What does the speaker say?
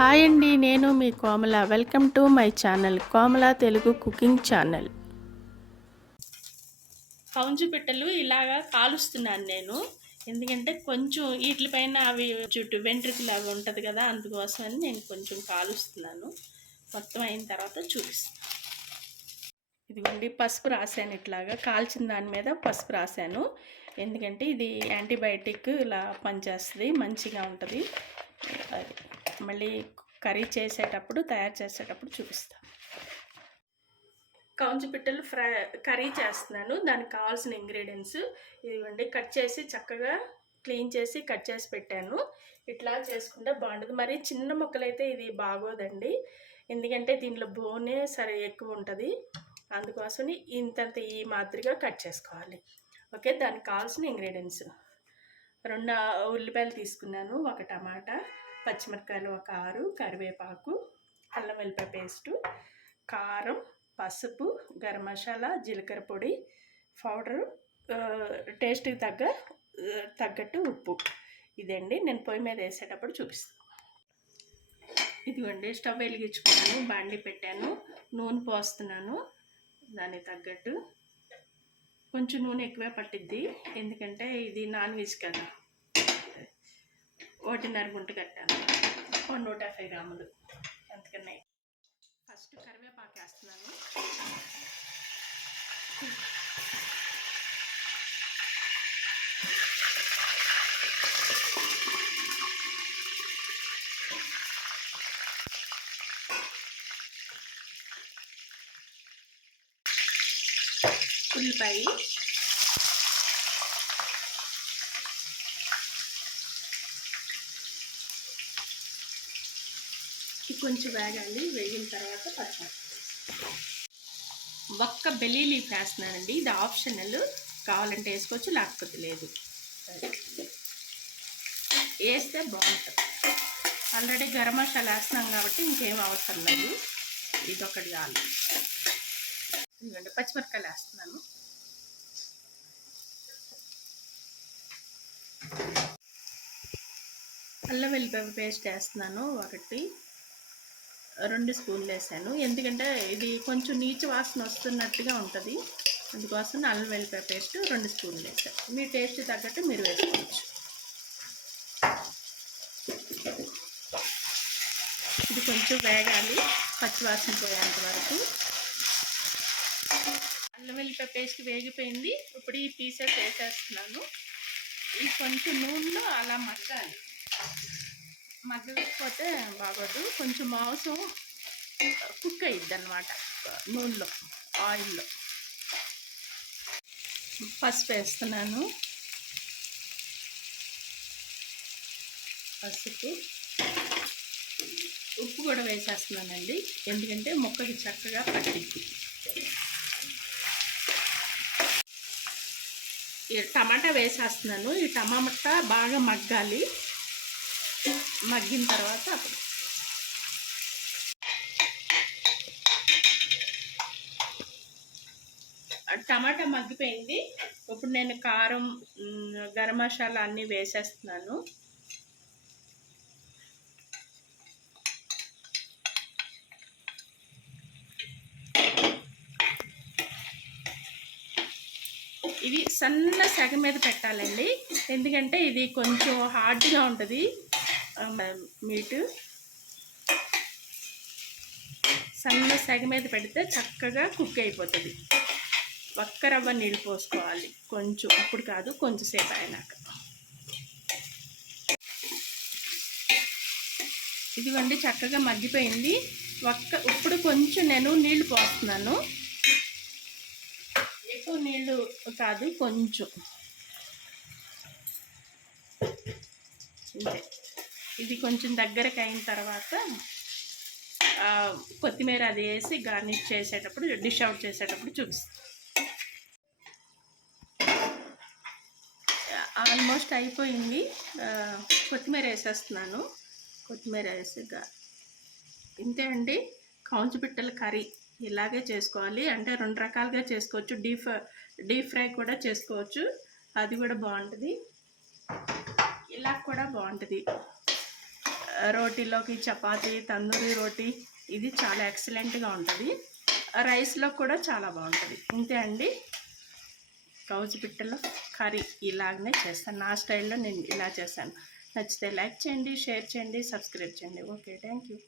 Hi అండి, నేను మీ Komala. Welcome to my channel Komala Telugu cooking channel. కౌంజు పిట్టలు ఇలాగా కాలుస్తున్నాను నేను. ఎందుకంటే కొంచెం వీటిపైన అవి చుట్టూ వెంట్రుకలు అవి ఉంటుంది కదా, అందుకోసమని నేను కొంచెం కాలుస్తున్నాను. మొత్తం అయిన తర్వాత చూపిస్తాను. ఇదిగోండి, పసుపు రాశాను. ఇట్లాగా కాల్చిన దాని మీద పసుపు రాశాను. ఎందుకంటే ఇది యాంటీబయాటిక్ ఇలా పనిచేస్తుంది, మంచిగా ఉంటుంది. అది మళ్ళీ కర్రీ చేసేటప్పుడు తయారు చేసేటప్పుడు చూపిస్తాను. కౌంజు పిట్టలు కర్రీ చేస్తున్నాను. దానికి కావాల్సిన ఇంగ్రీడియంట్స్ ఇదిగోండి. కట్ చేసి చక్కగా క్లీన్ చేసి కట్ చేసి పెట్టాను. ఇట్లా చేసుకుంటే బాగుంటుంది. మరి చిన్న ముక్కలైతే ఇది బాగోదండి, ఎందుకంటే దీంట్లో బోనే సరే ఎక్కువ ఉంటుంది. అందుకోసమని ఇంతంత ఈ మాదిరిగా కట్ చేసుకోవాలి. ఓకే, దానికి కావాల్సిన ఇంగ్రీడియంట్స్: 2 ఉల్లిపాయలు తీసుకున్నాను, 1 టమాటా, పచ్చిమిరపకాయలు 6, కరివేపాకు, అల్లం వెల్లిపాయ పేస్టు, కారం, పసుపు, గరం మసాలా, జీలకర్ర పొడి పౌడరు, టేస్ట్కి తగ్గట్టు ఉప్పు. ఇదండి, నేను పొయ్యి మీద వేసేటప్పుడు చూపిస్తాను. ఇదిగోండి, స్టవ్ వెలిగించుకున్నాను, బాండి పెట్టాను, నూనె పోస్తున్నాను. దానికి తగ్గట్టు కొంచెం నూనె ఎక్కువే పట్టిద్ది, ఎందుకంటే ఇది నాన్ వెజ్ కదా. 1.5 గుంట కట్టాను, 150 గ్రాములు. అందుకనే ఫస్ట్ కరివేపాకు వేస్తున్నాను. ఉల్లిపాయ, కొంచెం వేగాలి. వేగిన తర్వాత పచ్చిమిరపకాయలు, 1 బెల్లీ లీఫ్ వేస్తున్నానండి. ఇది ఆప్షనల్, కావాలంటే వేసుకోవచ్చు, లేకపోతే లేదు. వేస్తే బాగుంటుంది. ఆల్రెడీ గరం మసాలా వేస్తున్నాం కాబట్టి ఇంకేం అవసరం లేదు, ఇదొకటి చాలు. ఎందుకంటే పచ్చిమిరపకాయలు వేస్తున్నాను. అల్లం వెల్లిపాయ పేస్ట్ వేస్తున్నాను. 2 స్పూన్లు వేసాను, ఎందుకంటే ఇది కొంచెం నీచు వాసన వస్తున్నట్టుగా ఉంటుంది. అందుకోసం అల్లం వెల్లిపాయ పేస్ట్ 2 స్పూన్లు వేసాను. మీ టేస్ట్ తగ్గట్టు మీరు వేసుకోవచ్చు. ఇది కొంచెం వేగాలి, పచ్చివాసన పోయేంత వరకు. అల్లం వెల్లిపాయ పేస్ట్ వేగిపోయింది. ఇప్పుడు ఈ పీసెస్ వేసేస్తున్నాను. ఇది కొంచెం నూనెలో అలా మగ్గాలి, మగ్గకపోతే బాగోదు. కొంచెం మాంసం కుక్ అయ్యిద్ది అన్నమాట నూనెలో, ఆయిల్లో. పసుపు వేస్తున్నాను. పసుపు, ఉప్పు కూడా వేసేస్తున్నానండి, ఎందుకంటే ముక్కకి చక్కగా పట్టిద్ది. ఈ టమాటా వేసేస్తున్నాను. ఈ టమాటా బాగా మగ్గాలి. మగ్గిన తర్వాత అప్పుడు టమాటా మగ్గిపోయింది. ఇప్పుడు నేను కారం, గరం మసాలా అన్నీ వేసేస్తున్నాను. ఇవి సన్న సెగ మీద పెట్టాలండి, ఎందుకంటే ఇది కొంచెం హార్డ్గా ఉంటుంది మీటు. సన్న సెగ మీద పెడితే చక్కగా కుక్ అయిపోతుంది. 1 రవ్వ నీళ్ళు పోసుకోవాలి, కొంచెం, ఇప్పుడు కాదు, కొంచెంసేపు అయినాక. ఇదిగోండి, చక్కగా మగ్గిపోయింది. ఇప్పుడు కొంచెం నేను నీళ్లు పోస్తున్నాను. ఎక్కువ నీళ్ళు కాదు, కొంచెం. ఇది కొంచెం దగ్గరకు అయిన తర్వాత కొత్తిమీర అది వేసి గార్నిష్ చేసేటప్పుడు, డిష్ అవుట్ చేసేటప్పుడు చూపిస్తాను. ఆల్మోస్ట్ అయిపోయింది. కొత్తిమీర వేసేస్తున్నాను. కొత్తిమీర వేసి ఇంతే అండి, కౌంజు పిట్టల కర్రీ. ఇలాగే చేసుకోవాలి. అంటే 2 రకాలుగా చేసుకోవచ్చు. డీప్ ఫ్రై కూడా చేసుకోవచ్చు, అది కూడా బాగుంటుంది. ఇలా కూడా బాగుంటుంది. రోటీలోకి చపాతీ, తందూరి రోటీ ఇది చాలా ఎక్సలెంట్గా ఉంటుంది. రైస్లో కూడా చాలా బాగుంటుంది. ఇంతే అండి, కౌజు పిట్టలో కర్రీ ఇలాగనే చేస్తాను. నా స్టైల్లో నేను ఇలా చేశాను. నచ్చితే లైక్ చేయండి, షేర్ చేయండి, సబ్స్క్రైబ్ చేయండి. Okay, thank you.